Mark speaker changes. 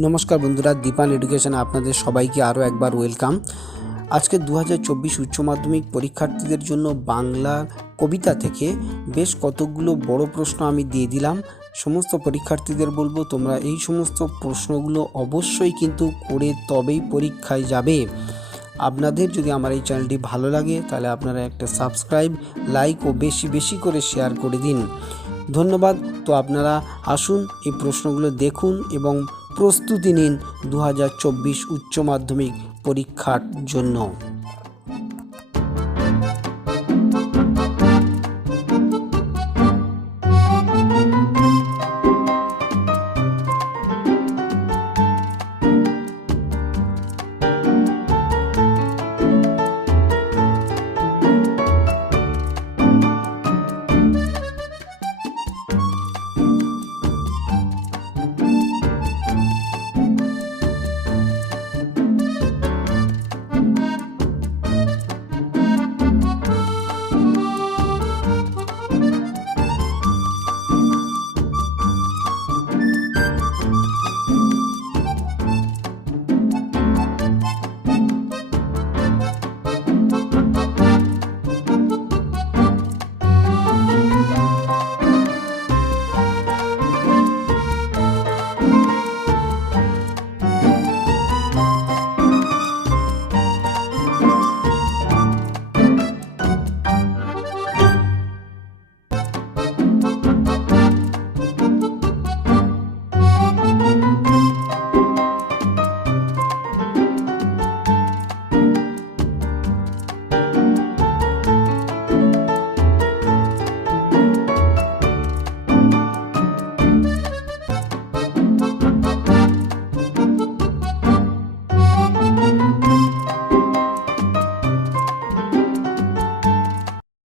Speaker 1: নমস্কার বন্ধুরা, দীপান এডুকেশন আপনাদের সবাইকে আরও একবার ওয়েলকাম আজকে দু হাজার চব্বিশ উচ্চ মাধ্যমিক পরীক্ষার্থীদের জন্য বাংলা কবিতা থেকে বেশ কতকগুলো বড় প্রশ্ন আমি দিয়ে দিলাম। সমস্ত পরীক্ষার্থীদের বলব, তোমরা এই সমস্ত প্রশ্নগুলো অবশ্যই কিন্তু করে তবেই পরীক্ষায় যাবে। আপনাদের যদি আমার এই চ্যানেলটি ভালো লাগে, তাহলে আপনারা একটা সাবস্ক্রাইব লাইক ও বেশি বেশি করে শেয়ার করে দিন। ধন্যবাদ। তো আপনারা আসুন, এই প্রশ্নগুলো দেখুন এবং প্রস্তুতি নিন দু হাজার চব্বিশ উচ্চ মাধ্যমিক পরীক্ষার জন্য।